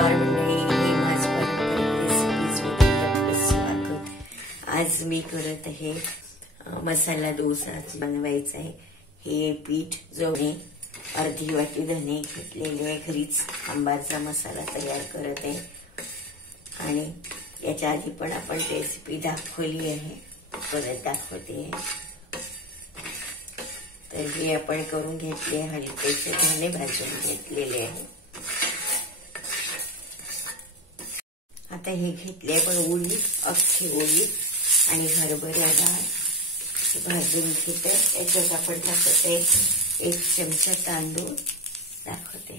नमस्कार मंडळी, हे माझं पारंपरिक रेसिपीज मध्ये आपलं स्वागत। आज मी करत आहे मसाला डोसा बनवायचा आहे। हे पीठ जोडणे अर्धी वाटी धने घेतलेले आहे, घरीच आंबाचा मसाला तयार करत आहे आणि याच्या आधी पण आपण रेसिपी दाखवली आहे, परत दाखवते आहे। तर हे आपण करून घेतले, हलकेसे धने भाजून घेतलेले आहे। आता हे घेतले पण उडीद, अख्खी उडीद आणि हरभरा डाळ भाजून घेते। याच्यात आपण टाकते 1 चमचा तांदूळ दाखवते।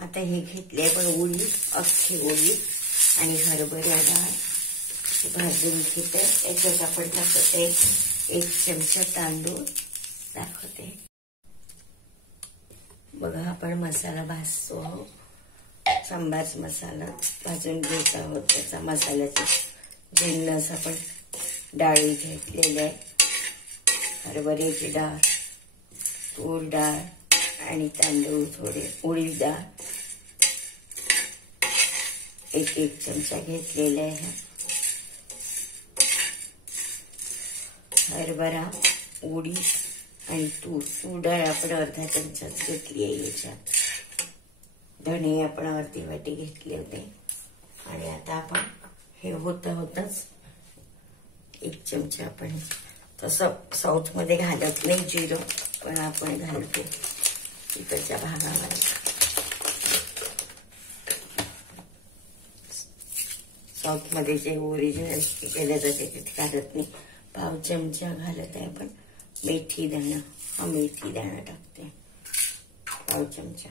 आता हे घेतले पण उडीद, अख्खी उडीद आणि हरभरा डाळ भाजून घेते। याच्यात आपण टाकते 1 चमचा तांदूळ दाखवते। बघा आपण मसाला भाजतो आहोत, सांबार मसाला भाजून घेत आहोत। त्याचा मसाल्याचे जिन्नस आपण डाळी घेतलेले आहे, हरभऱ्याची डाळ, तूर डाळ आणि तांदूळ थोडे, उडीद डाळ 1 चमचा घेतलेला आहे। हरभरा, उडीद आणि तूर डाळ आपण अर्धा चमचा घेतली आहे। याच्यात धणे आपण अर्धी वाटी घेतले होते आणि आता आपण हे होताच 1 चमचा आपण, तसं साऊथ मध्ये घालत नाही जिरं, पण आपण घालतो इकडच्या भागावर। साऊथ मध्ये जे ओरिजिनल केलं जाते तिथे घालत नाही। पाव चमचा घालत आहे आपण मेथी दाणा, हा मेथी दाणा टाकते पाव चमचा।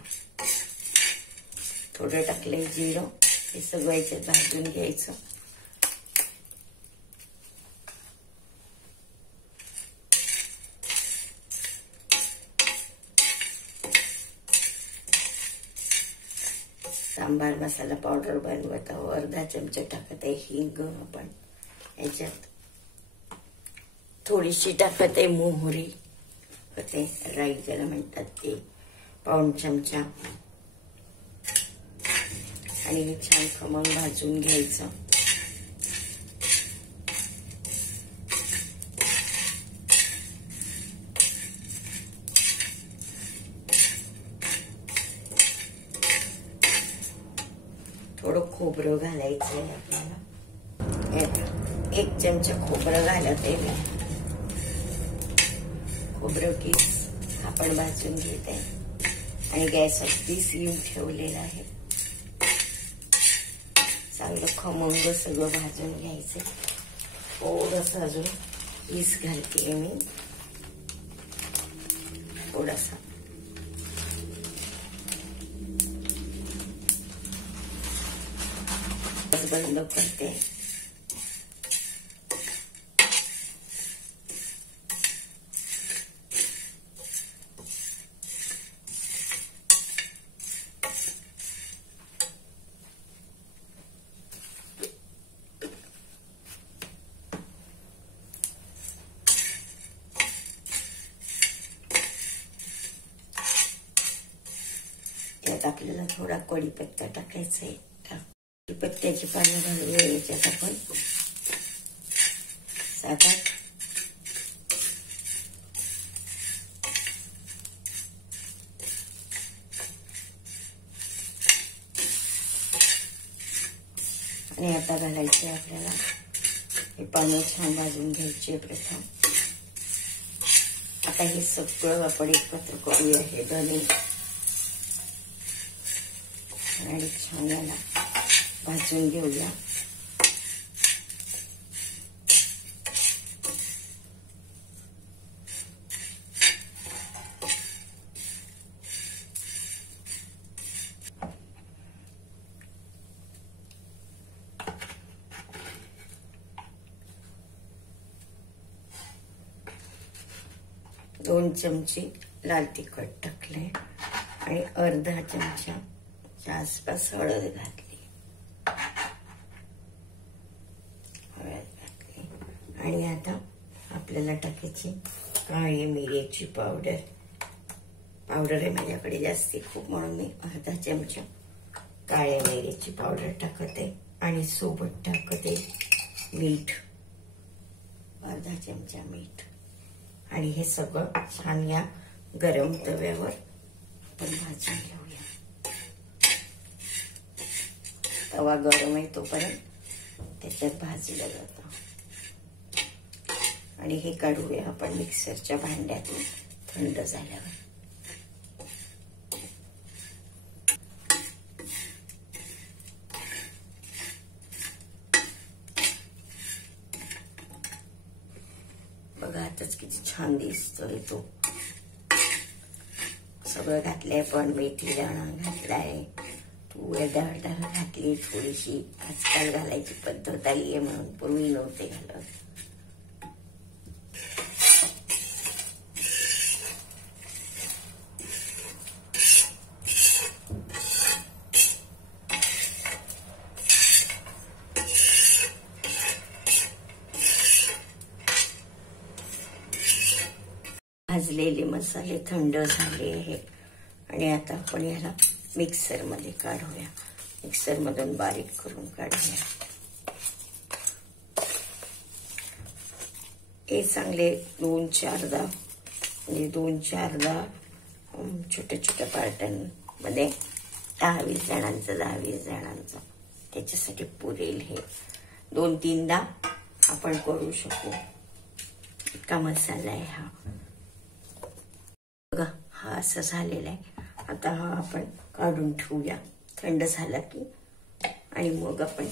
थोडं टाकलंय जिरं, हे सगळं याच्यात भाजून घ्यायचं। सांबार मसाला पावडर बनवत आहोत, अर्धा चमचा टाकत आहे हिंग आपण याच्यात, थोडीशी टाकत आहे मोहरी, ते राई ज्याला म्हणतात ते पाऊण चमचा, आणि हे छान खमंग भाजून घ्यायचं। थोडं खोबरं घालायचं आहे आपल्याला, 1 चमचा खोबरं घालत आहे मी। खोबरं किस आपण भाजून घेत आहे आणि गॅस अगदी सिम ठेवलेला आहे। चांगलं खमंग सगळं भाजून घ्यायचं। थोडंसं अजून किस घालते मी, थोडासा बंद करते। यात आपल्याला थोडा कढीपत्ता टाकायचा आहे, कढीपत्त्याची पानं घालूया याच्यात आपण 7-8। आणि आता घालायचे आपल्याला हे पानं, छान भाजून घ्यायचे प्रथम। आता हे सगळं आपण एकत्र करूया, हे धणे आणि छान याला भाजून घेऊया। दोन चमचे लाल तिखट टाकले आणि अर्धा चमचा आसपास हळद घातली, आणि आता आपल्याला टाकायची काळी मिरीची पावडर आहे माझ्याकडे जास्ती खूप, म्हणून मी अर्धा चमचा काळ्या मिऱ्याची पावडर टाकत आहे आणि सोबत टाकत आहे मीठ, अर्धा चमचा मीठ. आणि हे सगळं छान या गरम तव्यावर आपण भाजून घेऊया. तवा गरम आहे तोपर्यंत त्याच्यात भाजलं जातं. आणि हे काढूया आपण मिक्सरच्या भांड्यातून थंड झाल्यावर. बघा आताच किती छान दिसतोय तो. सगळं घातलंय, पण मेथी दाणा घातलाय, तूर डाळ घातली थोडीशी. आजकाल घालायची पद्धत आली आहे म्हणून, पूर्वी नव्हते घालत. भाजलेले मसाले थंड झाले आहे आणि आता आपण याला मिक्सर मध्ये काढूया. मिक्सर मधून बारीक करून काढूया. हे चांगले 2-4दा म्हणजे 2-4दा छोट्या छोट्या पार्ट्यांमध्ये 10-20 जणांचं 10-20 जणांचं त्याच्यासाठी पुरेल. हे 2-3दा आपण करू शकू इतका मसाला आहे हा. बघा हा असं झालेला आहे. आता हा आपण काढून ठेवूया थंड झाला की. आणि मग आपण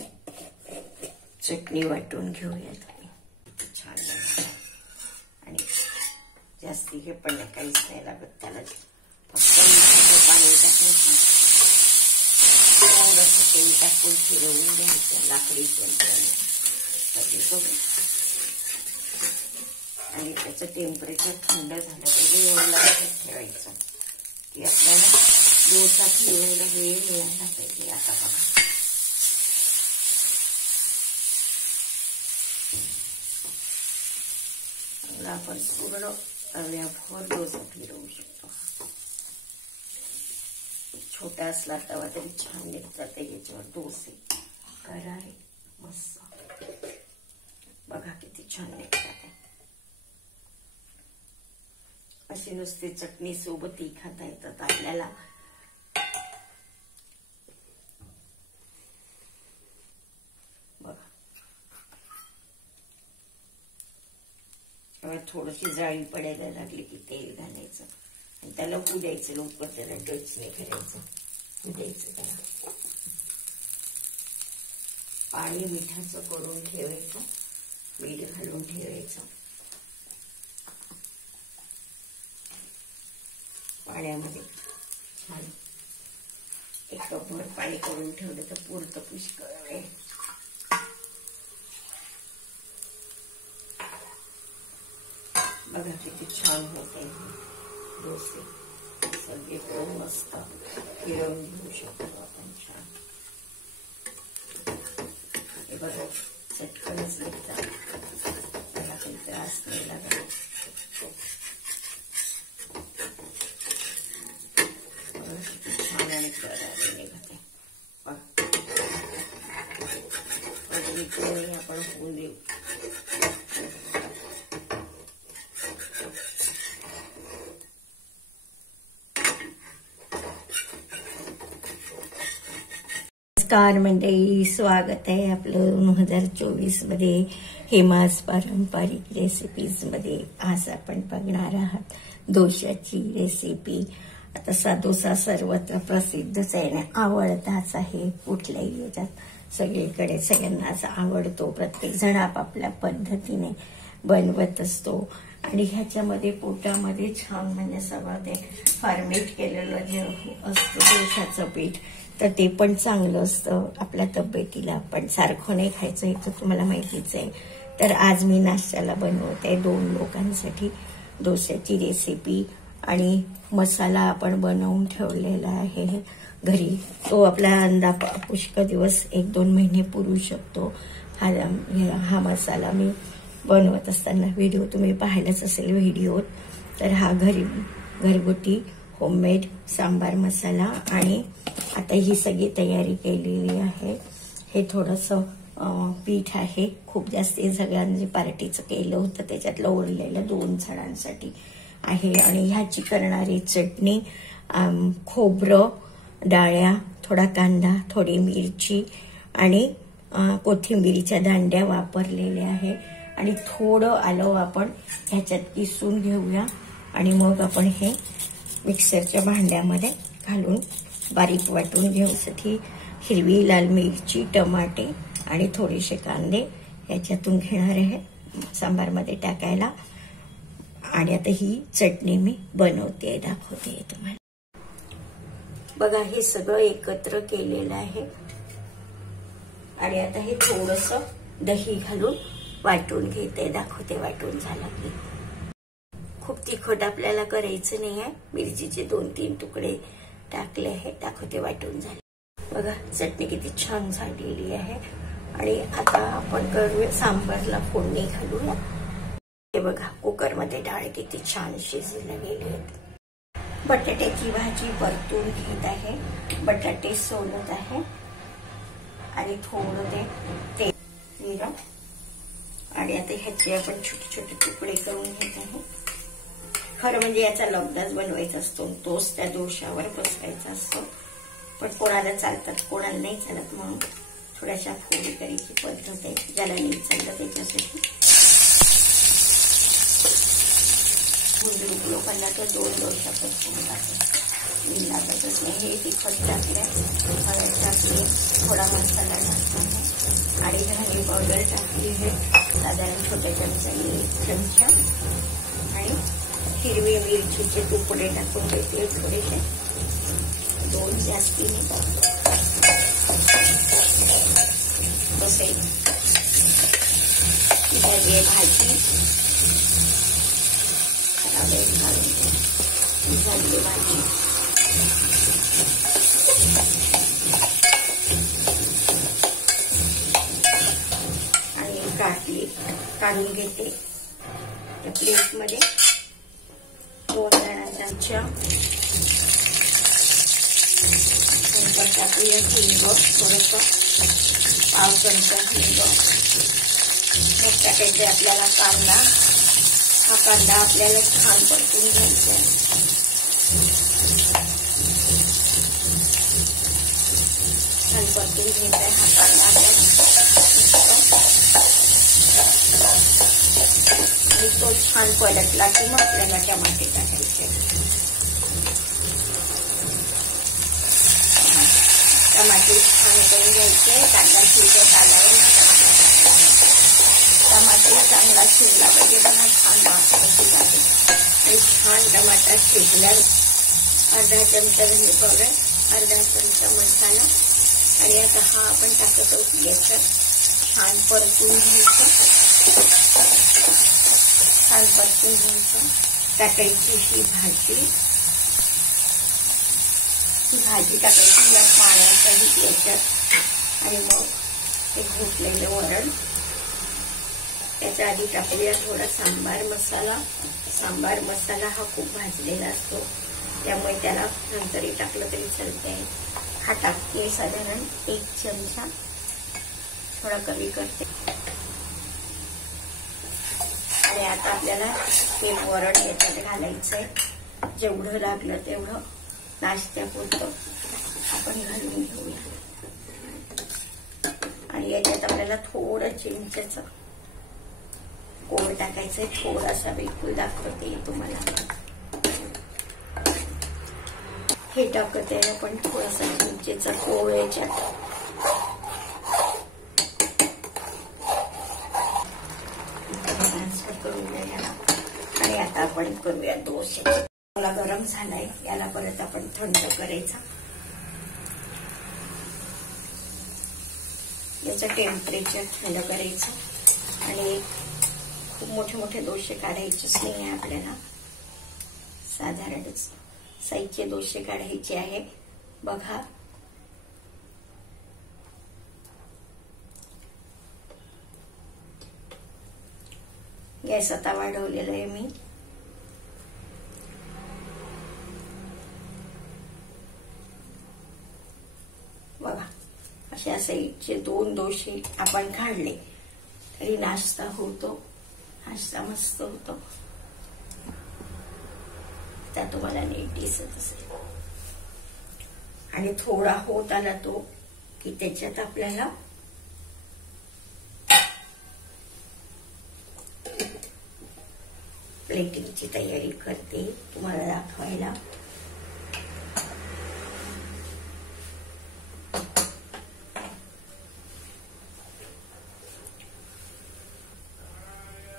चटणी वाटून घेऊया. छान आणि जास्ती हे पण काहीच नाही लागत त्याला. फक्त मिठाचं पाणी टाकायचं, थोडंसं तेल टाकून फिरवून घ्यायचं लाकडी यंत्राने सगळीकडून. आणि त्याचं टेम्परेचर थंड झालं पाहिजे एवढं लक्षात ठेवायचं की आपल्याला डोसा फिरवायला वेळ मिळाला पाहिजे. आता बघा आपण पूर्ण तव्यावर डोसा फिरवू शकतो. छोटा असला तवा तरी छान निघतात याच्यावर डोसे. करारे मस्त. बघा किती छान निघतात. अशी नुसती चटणी सोबतही खाता येतात आपल्याला. बघा थोडीशी जाळी पडायला लागली की तेल घालायचं आणि त्याला होऊ द्यायचं. लवकर त्याला डच नाही करायचं, होऊ द्यायचं त्याला. पाणी मिठाचं करून ठेवायचं, मीठ घालून ठेवायचं. पाण्यामध्ये छान 1 कपभर पाणी करून ठेवलं तर पुरतं पुष्कळ आहे. बघा किती छान होते डोसे. सगळीकडून मस्त फिरवून घेऊ शकतो आपण छान. हे बघा चटकनच निघतात, त्याला काही त्रास नाही लागत. आपण होऊन देऊ. नमस्कार मंडळी, स्वागत आहे आपलं 2024 मध्ये हेमाज पारंपरिक रेसिपीज मध्ये. आज आपण बघणार आहात डोश्याची रेसिपी. आता डोसा सर्वत्र प्रसिद्धच आहे ना, आवडताच आहे. कुठल्याही याच्यात सगळीकडे सगळ्यांनाच आवडतो. प्रत्येक जण आपापल्या पद्धतीने बनवत असतो. आणि ह्याच्यामध्ये पोटामध्ये छान म्हणजे सगळं ते फर्मेट केलेलं जे असतं डोशाचं पीठ, तर ते पण चांगलं असतं आपल्या तब्येतीला. पण सारखं नाही खायचं हे तर तुम्हाला माहितीच आहे. तर आज मी नाश्त्याला बनवत आहे 2 लोकांसाठी डोश्याची रेसिपी. आणि मसाला आपण बनवून ठेवलेला आहे घरी. तो आपला पुष्कळ दिवस 1-2 महिने पुरू शकतो. हा मसाला मी बनवत असताना व्हिडिओ तुम्ही पाहिलाच असेल व्हिडिओत. तर हा घरगुती होममेड सांबार मसाला. आणि आता ही सगळी तयारी केलेली आहे. हे थोडंसं पीठ आहे, खूप जास्त सगळ्यांनी पार्टीचं केलं होतं त्याच्यातलं उरलेलं 2 जणांसाठी आहे. आणि ह्याची करणारी चटणी खोबरं, डाळ्या, थोडा कांदा, थोडी मिरची आणि कोथिंबीरीच्या दांड्या वापरलेल्या आहे. आणि थोडं आलं आपण ह्याच्यात किसून घेऊया आणि मग आपण हे मिक्सरच्या भांड्यामध्ये घालून बारीक वाटून घेऊ. साठी हिरवी लाल मिरची, टमाटे आणि थोडेसे कांदे ह्याच्यातून घेणार आहे सांबारमध्ये टाकायला. आणि आता ही चटणी मी बनवते, दाखवते तुम्हाला. बघा हे सगळं एकत्र केलेलं आहे. आणि आता हे थोडंसं दही घालून वाटून घेते, दाखवते वाटून झालं की. खूप तिखट आपल्याला करायचं नाही आहे. मिरचीचे 2-3 तुकडे टाकले आहे, दाखवते वाटून झाले. बघा चटणी किती छान झालेली आहे. आणि आता आपण करूया सांबारला फोडणी घालूया. हे बघा कुकरमध्ये डाळ किती छान शिजले गेली आहेत. बटाट्याची भाजी परतून घेत आहे, बटाटे सोलत आहे आणि थोडं ते तेल जिरं. आणि आता ह्याचे आपण छोटे छोटे तुकडे करून घेत आहे. खरं म्हणजे याचा लगदाच बनवायचा असतो, तोच त्या दोशावर बसवायचा असतो. पण कोणाला चालतात, कोणाला नाही चालत, म्हणून थोड्याशा फोडी करायची पद्धत आहे. ज्याला नाही चाललं त्याच्यासाठी. लोकांना तर 2 दोशापासून लागतच नाही. हे तिखट टाकल्या, हळद टाकली, थोडा मसाला टाकला आणि धने पावडर टाकली आहे साधारण छोट्या चमच्याने 1 चमचा. आणि हिरवी मिरचीचे तुकडे टाकून घेतले थोडेसे, 2 जास्ती नाही. बसेल भाजी झाली भाजी. आणि काढून घेते त्या प्लेटमध्ये. 2 जणांच्या नंतर टाकूया हिंग, थोडंसं पाव चमचा हिंग. मग टाकायचे आपल्याला कांदा. हा कांदा आपल्याला छान परतून घ्यायचा आहे. छान परतून घ्यायचा आहे हा कांदा आणि तो छान पलटला की मग आपल्याला टमाटे टाकायचे. टमाटे छान करून घ्यायचे. कांदा शिजत आल्यावर टमाटे चांगला शिजला पाहिजे, बघा छान वाफायची जाते. आणि छान टमाटा शिजल्यावर अर्धा चमचा धने पावडर, अर्धा चमचा मसाला. आणि आता हा आपण टाकत आहोत याच्यात. छान परतून घ्यायचं, छान परतून घ्यायचं. टाकायची ही भाजी टाकायची या पाण्याच्या याच्यात. आणि मग हे घोटलेलं वरण. त्याच्या आधी टाकूया थोडा सांबार मसाला. सांबार मसाला हा खूप भाजलेला असतो, त्यामुळे त्याला नंतरही टाकलं तरी चालते. हा टाकते साधारण 1 चमचा, थोडा कमी करते. आणि आता आपल्याला हे वरण याच्यात घालायचंय. जेवढं लागलं तेवढं नाश्त्यापुरतं आपण घालून घेऊया. आणि याच्यात आपल्याला थोडं चिंचेचं कोळ टाकायचंय, थोडासा, बिलकुल दाखवते तुम्हाला. हे टाकत आहे आपण थोडासा चिंचेचा कोळ याच्यात. ट्रान्सफर करूया याला. आणि आता आपण करूया डोसे. मला गरम झालाय, याला परत आपण थंड करायचा. याचं टेम्परेचर थंड करायचं. आणि खूप मोठे मोठे डोसे काढायचेच नाही आहे आपल्याला, साधारणच साईजचे डोसे काढायचे आहे. बघा गॅस आता वाढवलेला आहे मी. अशा साईडचे 2 डोसे आपण काढले तरी नाश्ता होतो, नाश्ता मस्त होतो. त्या तुम्हाला नीट दिसत असेल. आणि थोडा होत आला तो की त्याच्यात आपल्याला प्लेटिंगची तयारी करते तुम्हाला दाखवायला.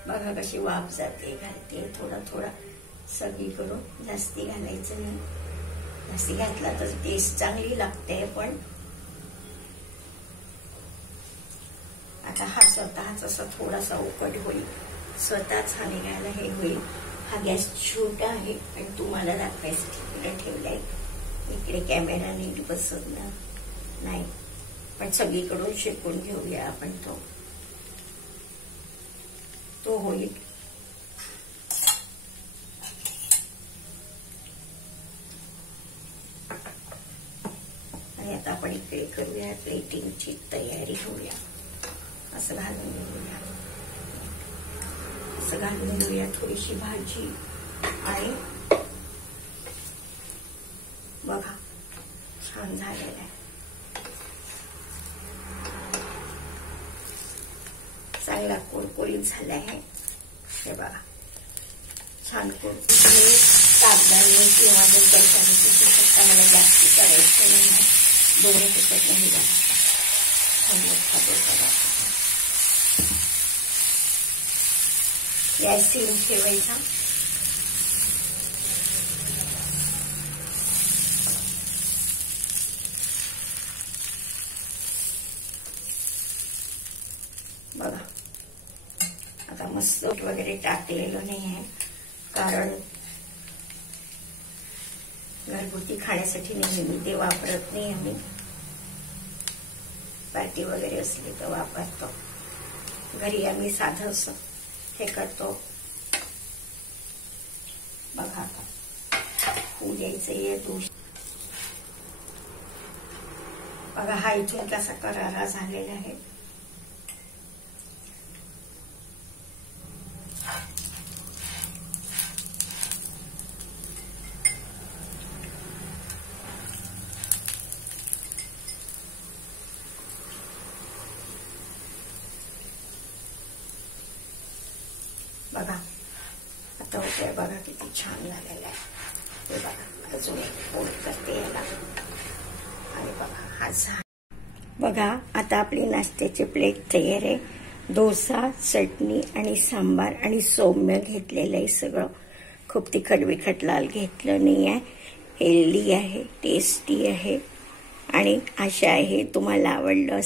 बघा कशी वाफ जाते, घालते थोडा थोडा सगळीकडून. जास्ती घालायचं नाही, जास्ती घातला तर टेस्ट चांगली लागते. पण आता हा स्वतःच असा थोडासा उकट होईल, स्वतःच हा निघायला हे होईल. हा गॅस छोटा आहे आणि तुम्हाला दाखवायसाठी ठेवलाय. इकडे कॅमेरा नीट बसवणार नाही, पण सगळीकडून शिकून घेऊया आपण. तो होईल. आणि आता आपण इकडे करूया प्लेटिंगची तयारी. होऊया असं घालून घेऊया, असं घालून घेऊया थोडीशी भाजी. आणि बघा छान झालेलं आहे, चांगला कुरकुरीत झाला आहे. हे बघा छान कुरकुरीत. कागदाने किंवा जर पैशाने पिशू शकता, मला जास्ती करायचं नाही, 2 पिशत नाही जास्त. गॅस सिम ठेवायचा. बघा आता मस्त वगैरे टाकलेलं नाही आहे, कारण घरगुती खाण्यासाठी नेहमी ते वापरत नाही आम्ही. पार्टी वगैरे असली तर वापरतो, घरी आम्ही साधं असं हे करतो. बघा आता होऊ द्यायचं दोष. बघा हा इथून कसा करारा झालेला आहे. बघा आता होतंय, बघा किती छान झालेलं आहे. हे बघा अजून एक फोड करते याला. आणि बघा हा झाला. बघा आता आपली नाश्त्याची प्लेट तयार आहे. डोसा, चटणी आणि सांबार आणि सौम्य घेतलेलं आहे सगळं. खूप तिखट बिखट लाल घेतलं नाही आहे. हेल्दी आहे, टेस्टी आहे. आणि आशा आहे तुम्हाला आवडलं.